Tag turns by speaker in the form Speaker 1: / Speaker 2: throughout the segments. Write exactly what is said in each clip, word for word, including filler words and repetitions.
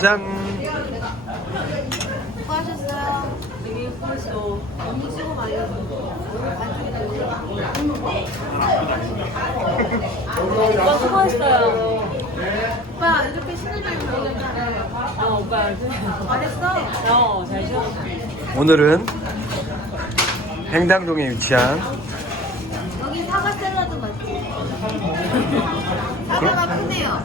Speaker 1: 짠.
Speaker 2: 수고하셨어요.
Speaker 3: 되게 예뻤어.
Speaker 2: 언니 수고 많이 했어.
Speaker 3: 오빠 수고했어요.
Speaker 2: 오빠 이렇게 쉬는 날 보내잖아.
Speaker 3: 어, 오빠.
Speaker 2: 잘했어.
Speaker 3: 어, 잘 쉬었어.
Speaker 1: 오늘은 행당동에 위치한
Speaker 2: 여기 사과 샐러드 맞지? 사과가 크네요.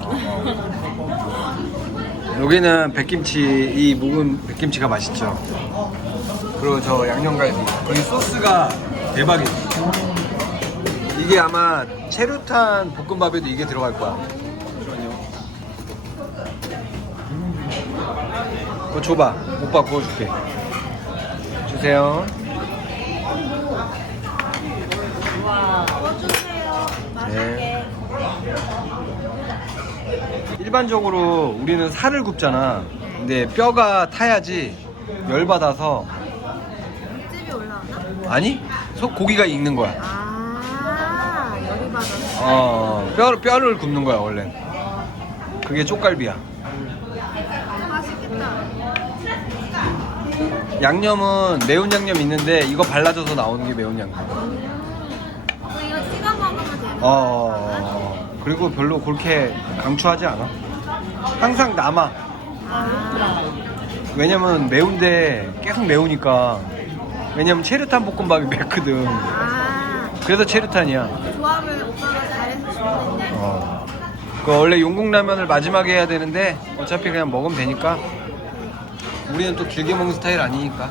Speaker 1: 여기는 백김치, 이 묵은 백김치가 맛있죠. 그리고 저 양념갈비, 거기 소스가 대박이에요. 이게 아마 체류탄 볶음밥에도 이게 들어갈 거야. 그거 줘봐. 오빠 구워줄게. 주세요.
Speaker 3: 와.
Speaker 2: 먹어주세요. 맛있게.
Speaker 1: 일반적으로 우리는 살을 굽잖아. 근데 뼈가 타야지 열받아서.
Speaker 2: 육즙이 올라오나?
Speaker 1: 아니? 속 고기가 익는 거야.
Speaker 2: 아, 열이 받아서.
Speaker 1: 어, 뼈, 뼈를 굽는 거야 원래. 그게 쪽갈비야.
Speaker 2: 맛있겠다.
Speaker 1: 양념은 매운 양념 있는데 이거 발라줘서 나오는 게 매운 양념.
Speaker 2: 그럼 이거 찍어 먹으면 되는
Speaker 1: 어, 어, 어. 그리고 별로 그렇게 강추하지 않아. 항상 남아.
Speaker 2: 아,
Speaker 1: 왜냐면 매운데 계속 매우니까. 왜냐면 체류탄 볶음밥이 맵거든.
Speaker 2: 아,
Speaker 1: 그래서 체류탄이야.
Speaker 2: 조합을 오빠가 잘해서 주는데.
Speaker 1: 어. 그 원래 용국라면을 마지막에 해야 되는데 어차피 그냥 먹으면 되니까. 우리는 또 길게 먹는 스타일 아니니까.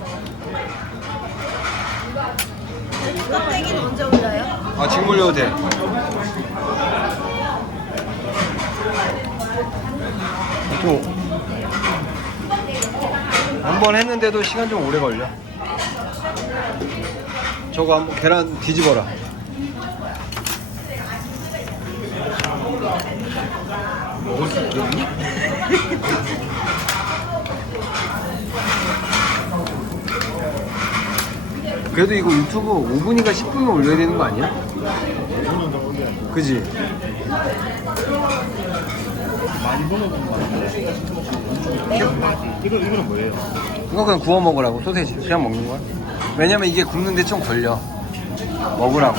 Speaker 2: 껍데기는 언제 올려요?
Speaker 1: 아, 지금 올려도 돼. 또 한 번 했는데도 시간 좀 오래 걸려. 저거 한번 계란 뒤집어라. 먹을 수 있겠니? 그래도 이거 유튜브 오 분인가 십 분은 올려야 되는 거 아니야? 그지?
Speaker 4: 많이 먹어본 거 같은데. 이거, 이거는 뭐예요?
Speaker 1: 이거 그냥 구워 먹으라고. 소세지 그냥 먹는 거야. 왜냐면 이게 굽는데 좀 걸려. 먹으라고.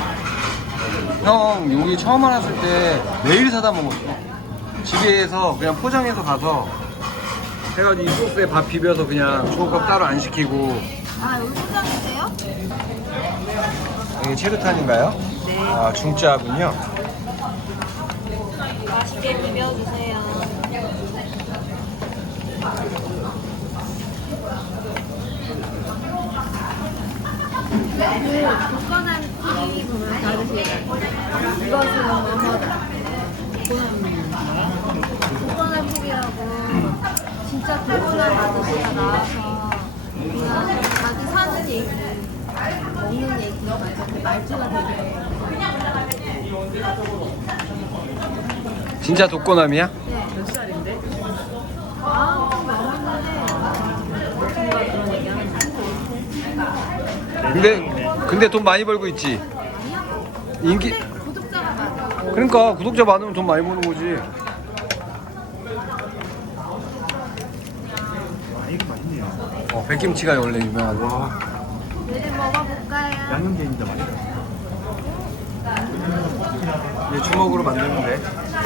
Speaker 1: 형 여기 처음 알았을 때 매일 사다 먹었어. 집에서 그냥 포장해서 가서 해가지고 이 소스에 밥 비벼서 그냥 주먹밥 따로 안 시키고.
Speaker 2: 아, 여기 포장인데요?
Speaker 1: 이게 체류탄인가요?
Speaker 2: 네.
Speaker 1: 아, 중짜군요.
Speaker 2: 맛있게 비벼주세요. 그 독거난 튀김이 보면 다르시겠어요? 이것은 뭐뭐다. 독거난 튀김이라고 진짜 독거난 아저씨가 나와서 그냥 자기 사는 얘기, 먹는 얘기, 그 말투가 되게.
Speaker 1: 진짜 독고남이야?
Speaker 2: 네.
Speaker 3: 몇 살인데?
Speaker 2: 아, 먹는데
Speaker 3: 친구가 그런 얘기 하는 거.
Speaker 1: 근데 근데 돈 많이 벌고 있지.
Speaker 2: 아니야?
Speaker 1: 인기.
Speaker 2: 근데 구독자가 많아.
Speaker 1: 그러니까 구독자 많으면 돈 많이 버는 거지.
Speaker 4: 아, 이거 맛있네요.
Speaker 1: 어, 백김치가 원래 유명하고.
Speaker 4: 와,
Speaker 2: 얘를 먹어볼까요?
Speaker 4: 양념게 진짜 맛있다.
Speaker 1: 이제 주먹으로 만들면 돼.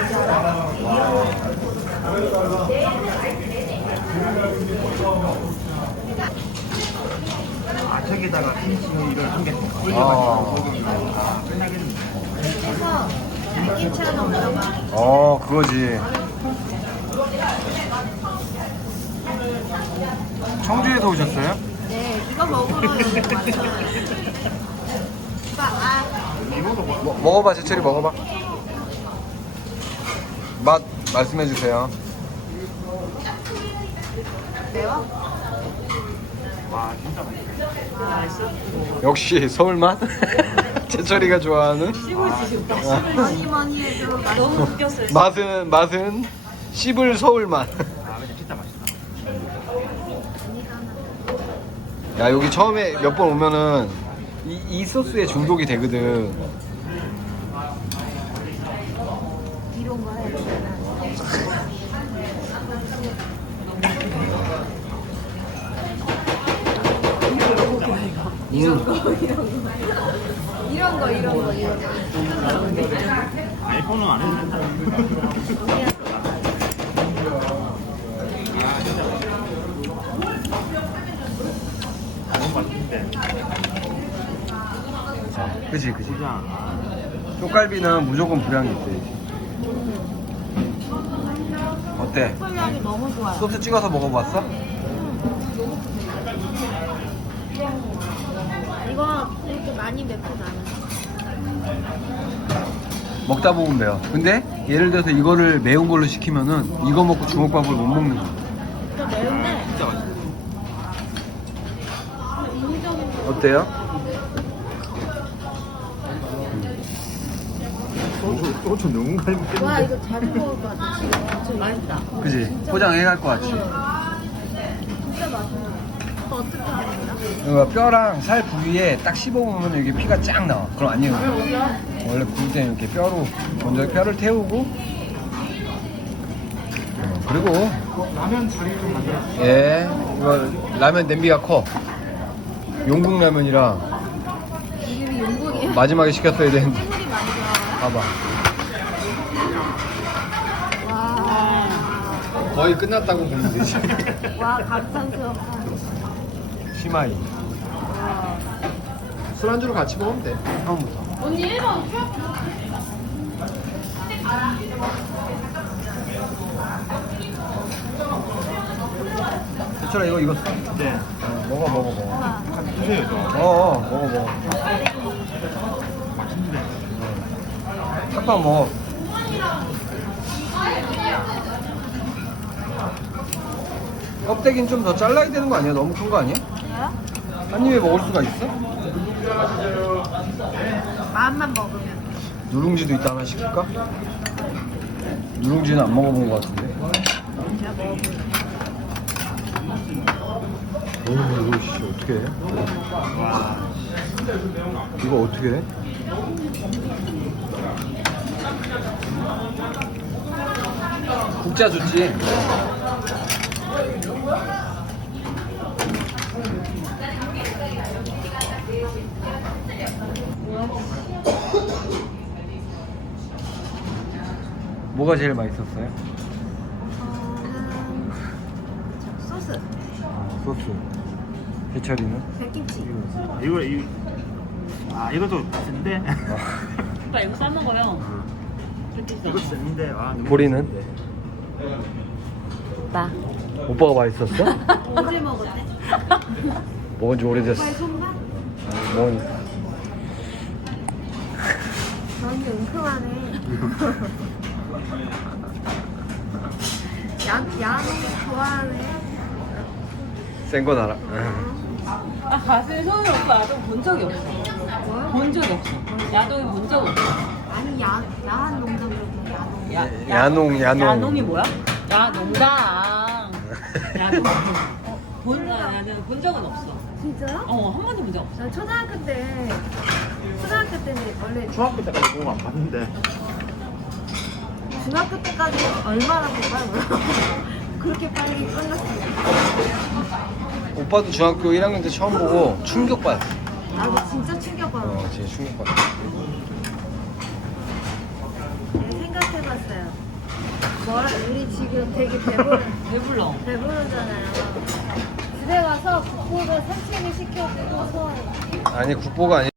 Speaker 4: 아, 저기다가 김치를 한 개
Speaker 1: 어.
Speaker 4: 올려가지고 끝나겠네.
Speaker 2: 그래서 백김치가 넘어가.
Speaker 1: 어, 그거지. 청주에서 오셨어요?
Speaker 2: 네, 이거 먹으러 여기 왔어요. 오빠, 아,
Speaker 4: 이거도 뭐,
Speaker 1: 뭐, 먹어봐, 제철이 먹어봐. 맛 말씀해 주세요.
Speaker 2: 매워?
Speaker 4: 와, 진짜 맛있네.
Speaker 3: 맛있어?
Speaker 1: 역시 서울 맛? 제철이가 좋아하는
Speaker 3: 씹을 수 있어.
Speaker 2: 뭐니 뭐니 해도 맛있어.
Speaker 3: 너무 웃겼어요.
Speaker 1: 맛은 맛은 씹을 서울 맛.
Speaker 4: 아, 근데 진짜 맛있다.
Speaker 1: 야, 여기 처음에 몇 번 오면은 이, 이 소스에 중독이 되거든.
Speaker 2: 이런 거 해야 되나? 이런
Speaker 1: 음.
Speaker 2: 거 이런 거 이런 거 이런 거 이런 거.
Speaker 4: 아이폰은 안 해도 된다. 너무 맛있는데.
Speaker 1: 그지 그지.
Speaker 4: 진짜.
Speaker 1: 쪽갈비는 무조건 불향이 있대. 어때?
Speaker 2: 콜량이 너무 좋아요.
Speaker 1: 소스 찍어서 먹어봤어?
Speaker 2: 이거 그렇게 많이 맵진 않아.
Speaker 1: 먹다 보면 매워. 근데 예를 들어서 이거를 매운 걸로 시키면은 이거 먹고 주먹밥을 못 먹는 거야.
Speaker 2: 좀 매운데
Speaker 4: 진짜 맛있어.
Speaker 2: 인위적인
Speaker 1: 어때요?
Speaker 4: 소주, 소주 너무 갈비 깼는데.
Speaker 2: 와 이거 잘 먹을 것 같아 지금. 진짜 맛있다.
Speaker 1: 그지? 포장해 갈 것 같지?
Speaker 2: 진짜 맛있어. 이거 어떻게 하는 거야?
Speaker 1: 이거 뼈랑 살 부위에 딱 씹어보면 여기 피가 쫙 나와. 그럼 안 익어. 원래 구울 때는 이렇게 뼈로 먼저 뼈를 태우고 어, 그리고
Speaker 4: 라면 자리 좀 만들어.
Speaker 1: 예 이거 라면 냄비가 커. 용국 라면이라
Speaker 2: 이름이 용국이야?
Speaker 1: 마지막에 시켰어야 되는데.
Speaker 2: 해물이 많이 들어가요?
Speaker 1: 봐봐.
Speaker 2: 와,
Speaker 1: 거의 끝났다고 보면 되지.
Speaker 2: 와 감탄스럽다.
Speaker 1: 시마이.
Speaker 2: 와.
Speaker 1: 술안주로 같이 먹으면 돼. 처음부터.
Speaker 2: 언니 일 번
Speaker 1: 대철아 이거 익었어?
Speaker 4: 네.
Speaker 1: 어, 먹어 먹어 먹어.
Speaker 4: 한 주세요, 저.
Speaker 1: 어, 어 먹어 먹어.
Speaker 4: 맛있는데.
Speaker 1: 탁밥 먹어. 껍데기는 좀 더 잘라야 되는 거 아니야? 너무 큰 거 아니야? 한 입에 먹을 수가 있어?
Speaker 2: 마음만 먹으면.
Speaker 1: 누룽지도 이따 하나 시킬까? 누룽지는 안 먹어본 것 같은데.
Speaker 2: 제가 먹어볼게요.
Speaker 1: 오 이거 씨 어떻게 해?
Speaker 4: 와.
Speaker 1: 이거 어떻게 해? 국자 줬지? 뭐가 제일 맛있었어요?
Speaker 2: 음, 소스,
Speaker 1: 소스. 해철이는?
Speaker 2: 백김치.
Speaker 4: 이거, 이 아, 이것도 쓴데?
Speaker 3: 오빠 이거 싸 먹어요. 그렇게 있어.
Speaker 4: 이거 쓴데. 아, 너무
Speaker 1: 보리는?
Speaker 4: 맛있는데.
Speaker 3: 나.
Speaker 1: 오빠가 맛있었어?
Speaker 2: 어제 먹었대?
Speaker 1: 먹은 지 오래됐어.
Speaker 2: 오빠의 손맛?
Speaker 1: 먹은
Speaker 2: 너무 은큼하네. 야, 야는 좋아하네.
Speaker 1: 센건 알아.
Speaker 3: 아 가슴에 손을 얹고 야동 본 적이 없어.
Speaker 2: 뭘?
Speaker 3: 본 적이 없어. 야동이 본 적 없어.
Speaker 2: 아니, 야, 야한 농담으로 야동.
Speaker 3: 야,
Speaker 1: 야농, 야농.
Speaker 3: 야놈이 뭐야? 야 농장. 야동. 어, 본 아, 나는 본 적은 없어.
Speaker 2: 진짜요?
Speaker 3: 어 한 번도 본 적 없어.
Speaker 2: 난 초등학교 때, 초등학교 때는 원래
Speaker 4: 중학교 때까지 보고 안 봤는데.
Speaker 2: 중학교 때까지 얼마나 본가요? 그렇게 빨리 끝났어요.
Speaker 1: 오빠도 중학교 일 학년 때 처음 보고 충격받았어.
Speaker 2: 나도 진짜 충격받았어.
Speaker 1: 어, 진짜 충격받았어.
Speaker 2: 생각해봤어요. 뭐라, 우리 지금 되게 배부르,
Speaker 3: 배불러.
Speaker 2: 배부르잖아요. 집에 가서 국보를 산책을 시켜주고 소화해.
Speaker 1: 아니 국보가 아니.